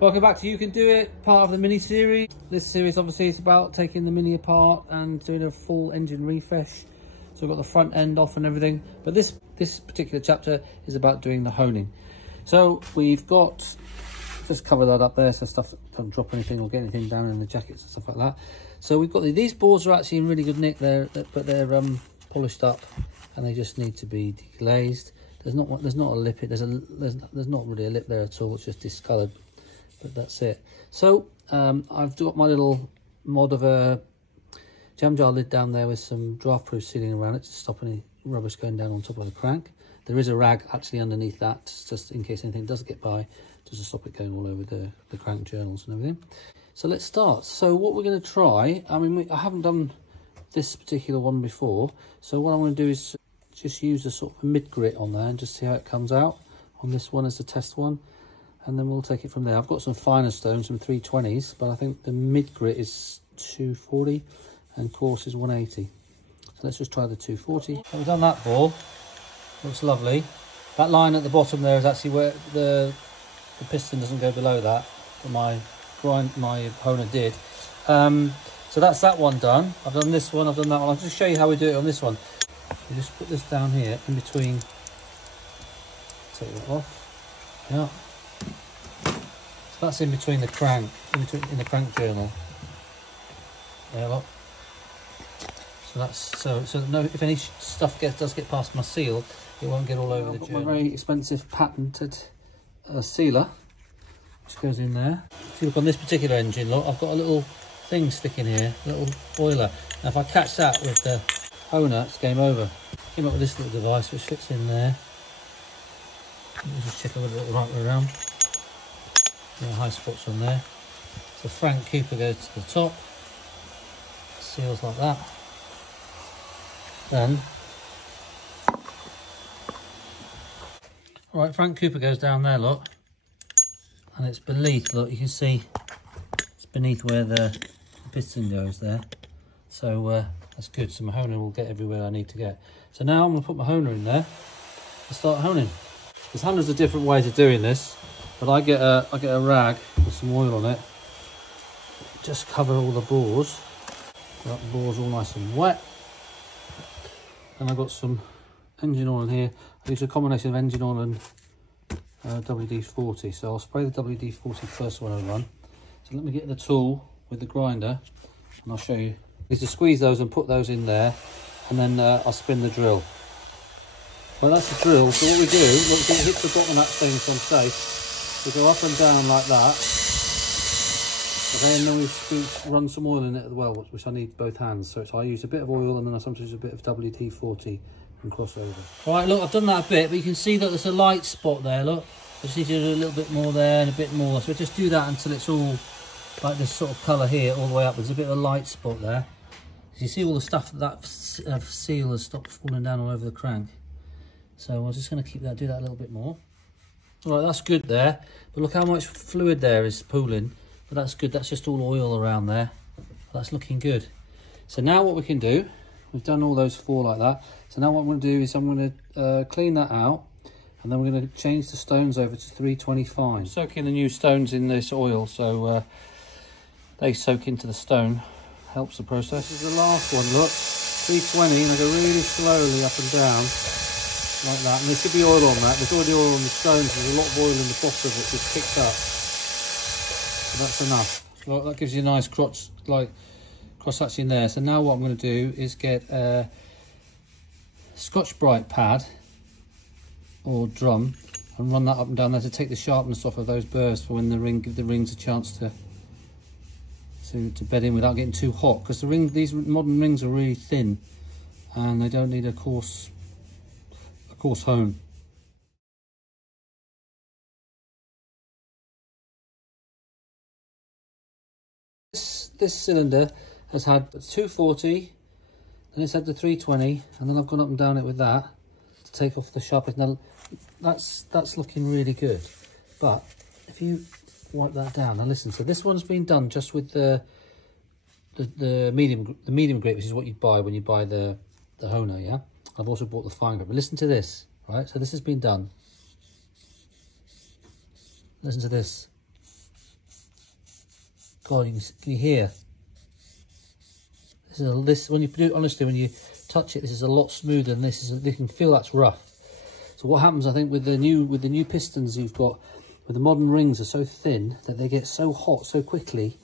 Welcome back to You Can Do It, part of the Mini series. This series obviously is about taking the Mini apart and doing a full engine refresh. So we've got the front end off and everything. But this particular chapter is about doing the honing. So we've got, just cover that up there so stuff doesn't drop anything or get anything down in the jackets and stuff like that. So we've got these boards are actually in really good nick there, but they're polished up and they just need to be deglazed. There's not a lip, there's not really a lip there at all, it's just discoloured. But that's it. So I've got my little mod of a jam jar lid down there with some draft proof sealing around it to stop any rubbish going down on top of the crank. There is a rag actually underneath that, just in case anything does get by, just to stop it going all over the crank journals and everything. So let's start. So what we're going to try, I haven't done this particular one before, so what I'm going to do is just use a sort of a mid grit on there and just see how it comes out on this one as the test one. And then we'll take it from there. I've got some finer stones, some 320s, but I think the mid grit is 240 and coarse is 180. So let's just try the 240. So we've done that ball. Looks lovely. That line at the bottom there is actually where the piston doesn't go below that, but my honer did. So that's that one done. I've done this one, I've done that one. I'll just show you how we do it on this one. You just put this down here in between. Take that off. Yeah. That's in between the crank, in the crank journal. There, look. So that's so no. If any stuff does get past my seal, it won't get all over the journal. I've got my very expensive patented sealer, which goes in there. If you look on this particular engine, look, I've got a little thing sticking here, a little boiler. Now, if I catch that with the honer, it's game over. Came up with this little device which fits in there. Let me just check a little bit the right way around. No high spots on there. So Frank Cooper goes to the top, seals like that. Then, right, Frank Cooper goes down there, look, and it's beneath. Look, you can see it's beneath where the piston goes there. So that's good. So my honer will get everywhere I need to get. So now I'm going to put my honer in there and start honing. There's hundreds of different ways of doing this. But I get a rag with some oil on it, just cover all the bores, got the bores all nice and wet. And I've got some engine oil in here. I use a combination of engine oil and WD-40. So I'll spray the WD-40 first when I run. So let me get the tool with the grinder and I'll show you. Is to squeeze those and put those in there, and then I'll spin the drill. Well, that's the drill. So what we do, once it hits the bottom of that thing so I'm safe, we go up and down like that, and then we run some oil in it as well, which I need both hands. So I use a bit of oil and then I sometimes use a bit of WD-40 and cross over. Right, look, I've done that a bit, but you can see that there's a light spot there, look. I just need to do a little bit more there and a bit more. So just do that until it's all like this sort of colour here, all the way up. There's a bit of a light spot there. So you see all the stuff that seal has stopped falling down all over the crank. So I'm just going to keep that, do that a little bit more. Right, that's good there, but look how much fluid there is pooling. But that's good, that's just all oil around there. That's looking good. So now what we can do, we've done all those four like that. So now what I'm going to do is I'm going to clean that out, and then we're going to change the stones over to 325. Soaking the new stones in this oil, so they soak into the stone, helps the process. This is the last one, look, 320, and I go really slowly up and down. Like that, and there should be oil on that. There's already oil on the stones. There's a lot of oil in the bottom of it, just picked up. So that's enough. Well, that gives you a nice cross hatching there. So now what I'm going to do is get a Scotch-Brite pad or drum and run that up and down there to take the sharpness off of those burrs for when give the rings a chance to bed in without getting too hot. Because these modern rings are really thin and they don't need a coarse hone. This cylinder has had 240, and it's had the 320, and then I've gone up and down it with that to take off the sharpness. Now that's looking really good, but if you wipe that down, now listen. So this one's been done just with the medium grit, which is what you'd buy when you buy the honer, yeah. I've also bought the fine grit, but listen to this, right? So this has been done. Listen to this. God, can you hear? This when you do it, honestly, when you touch it, this is a lot smoother than this. You can feel that's rough. So what happens, I think, with the new pistons you've got, with the modern rings are so thin that they get so hot so quickly.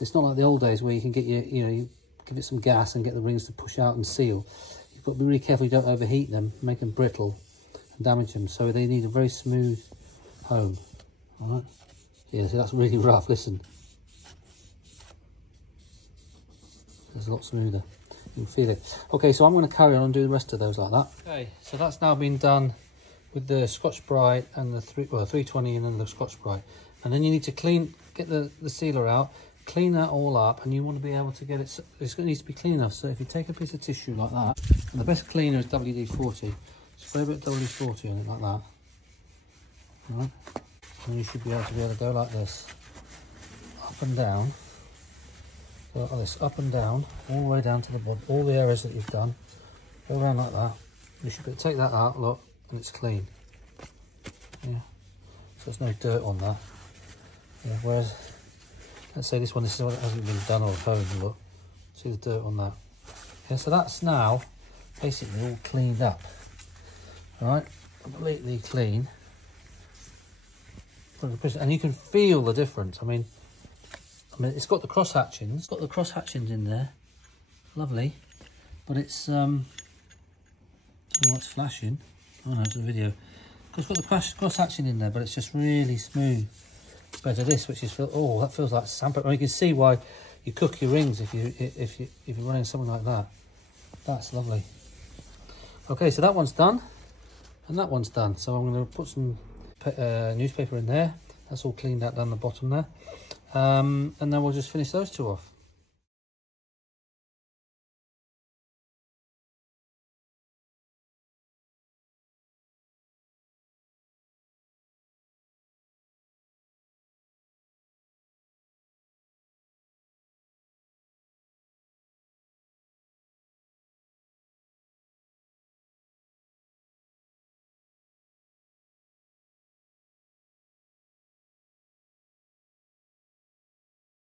It's not like the old days where you can get you give it some gas and get the rings to push out and seal. You've got to be really careful you don't overheat them, make them brittle and damage them. So they need a very smooth home. All right. Yeah, so that's really rough. Listen. It's a lot smoother. You can feel it. Okay, so I'm going to carry on and do the rest of those like that. Okay, so that's now been done with the Scotch-Brite and the 320 and then the Scotch-Brite. And then you need to get the sealer out, clean that all up, and you want to be able to get it, it needs to be clean enough. So if you take a piece of tissue like that, and the best cleaner is WD-40, spray a bit of WD-40 on it like that. All right, and you should be able to go like this, up and down. So like this, up and down, all the way down to the bottom, all the areas that you've done, go around like that. You should be able to take that out, look, and it's clean. Yeah, so there's no dirt on that. Yeah, whereas, let's say this one hasn't been done or honed, look, see the dirt on that. Yeah, so that's now basically all cleaned up. All right, completely clean. And you can feel the difference. I mean, it's got the cross hatchings. It's got the cross hatchings in there. Lovely. But it's, oh, it's flashing. Oh no, it's a video. It's got the cross hatching in there, but it's just really smooth. Compared to this, which is, oh, that feels like sandpaper. I mean, you can see why you cook your rings if you're running something like that. That's lovely. Okay, so that one's done, and that one's done. So I'm going to put some newspaper in there. That's all cleaned out down the bottom there. And then we'll just finish those two off.